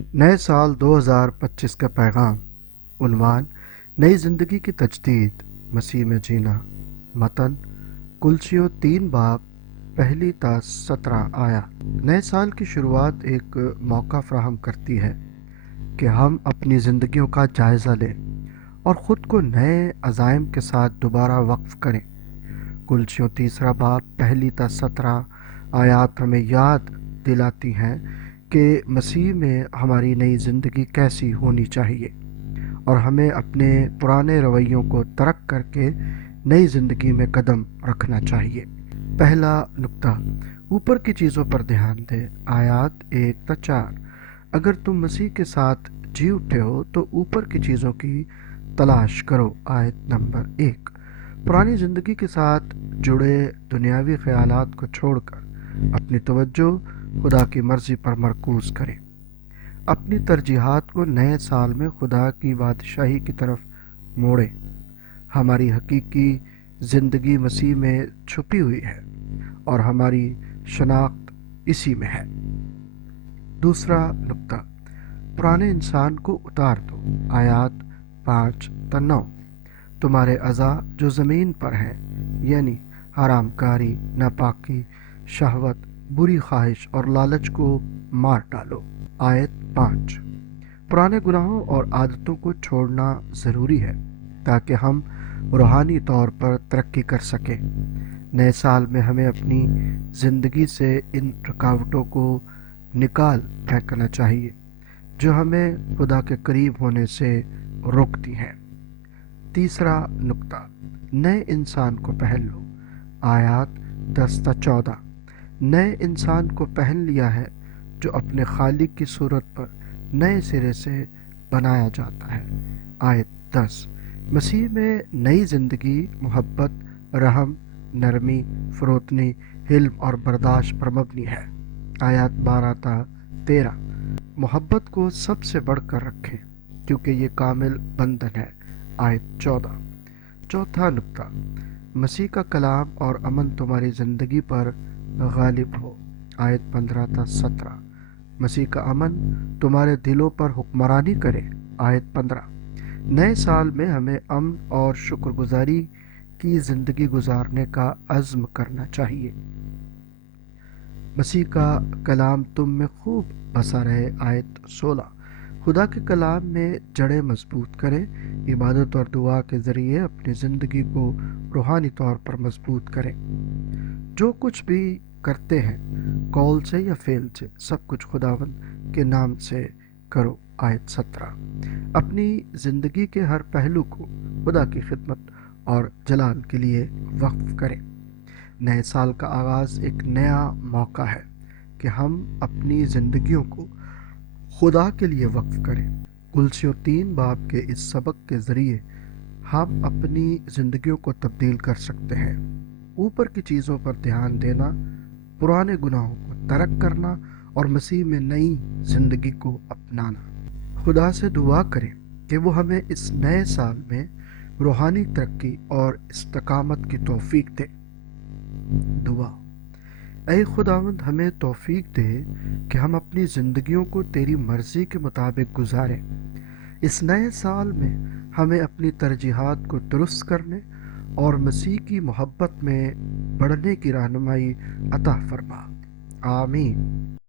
نئے سال 2025 کا پیغام۔ عنوان: نئی زندگی کی تجدید، مسیح میں جینا۔ متن: کلسیوں 3 باب پہلی تا 17 آیات۔ نئے سال کی شروعات ایک موقع فراہم کرتی ہے کہ ہم اپنی زندگیوں کا جائزہ لیں اور خود کو نئے عزائم کے ساتھ دوبارہ وقف کریں۔ کلسیوں 3 باب پہلی تا 17 آیات ہمیں یاد دلاتی ہیں کہ مسیح میں ہماری نئی زندگی کیسی ہونی چاہیے اور ہمیں اپنے پرانے رویوں کو ترک کر کے نئی زندگی میں قدم رکھنا چاہیے۔ پہلا نکتہ: اوپر کی چیزوں پر دھیان دیں۔ آیات 1 تا 4۔ اگر تم مسیح کے ساتھ جی اٹھے ہو تو اوپر کی چیزوں کی تلاش کرو۔ آیت نمبر 1۔ پرانی زندگی کے ساتھ جڑے دنیاوی خیالات کو چھوڑ کر اپنی توجہ خدا کی مرضی پر مرکوز کریں۔ اپنی ترجیحات کو نئے سال میں خدا کی بادشاہی کی طرف موڑیں۔ ہماری حقیقی زندگی مسیح میں چھپی ہوئی ہے اور ہماری شناخت اسی میں ہے۔ دوسرا نکتہ: پرانے انسان کو اتار دو۔ آیات 5 تا 9۔ تمہارے اعضاء جو زمین پر ہیں، یعنی حرام کاری، ناپاکی، شہوت، بری خواہش اور لالچ کو مار ڈالو۔ آیت 5۔ پرانے گناہوں اور عادتوں کو چھوڑنا ضروری ہے تاکہ ہم روحانی طور پر ترقی کر سکیں۔ نئے سال میں ہمیں اپنی زندگی سے ان رکاوٹوں کو نکال پھینکنا چاہیے جو ہمیں خدا کے قریب ہونے سے روکتی ہیں۔ تیسرا نکتہ: نئے انسان کو پہن لو۔ آیات 10 تا 14۔ نئے انسان کو پہن لیا ہے جو اپنے خالق کی صورت پر نئے سرے سے بنایا جاتا ہے۔ آیت 10۔ مسیح میں نئی زندگی محبت، رحم، نرمی، فروتنی، حلم اور برداشت پر مبنی ہے۔ آیات 12 تا 13۔ محبت کو سب سے بڑھ کر رکھیں کیونکہ یہ کامل بندھن ہے۔ آیت 14۔ چوتھا نکتہ: مسیح کا کلام اور امن تمہاری زندگی پر غالب ہو۔ آیت 15 تا 17۔ مسیح کا امن تمہارے دلوں پر حکمرانی کرے۔ آیت 15۔ نئے سال میں ہمیں امن اور شکر گزاری کی زندگی گزارنے کا عزم کرنا چاہیے۔ مسیح کا کلام تم میں خوب بسا رہے۔ آیت 16۔ خدا کے کلام میں جڑیں مضبوط کریں۔ عبادت اور دعا کے ذریعے اپنی زندگی کو روحانی طور پر مضبوط کریں۔ جو کچھ بھی کرتے ہیں، قول سے یا فعل سے، سب کچھ خداوند کے نام سے کرو۔ آیت 17۔ اپنی زندگی کے ہر پہلو کو خدا کی خدمت اور جلال کے لیے وقف کریں۔ نئے سال کا آغاز ایک نیا موقع ہے کہ ہم اپنی زندگیوں کو خدا کے لیے وقف کریں۔ کلسیوں 3 باب کے اس سبق کے ذریعے ہم اپنی زندگیوں کو تبدیل کر سکتے ہیں۔ اوپر کی چیزوں پر دھیان دینا، پرانے گناہوں کو ترک کرنا اور مسیح میں نئی زندگی کو اپنانا۔ خدا سے دعا کریں کہ وہ ہمیں اس نئے سال میں روحانی ترقی اور استقامت کی توفیق دے۔ دعا: اے خداوند، ہمیں توفیق دے کہ ہم اپنی زندگیوں کو تیری مرضی کے مطابق گزاریں۔ اس نئے سال میں ہمیں اپنی ترجیحات کو درست کرنے اور مسیح کی محبت میں بڑھنے کی رہنمائی عطا فرما۔ آمین۔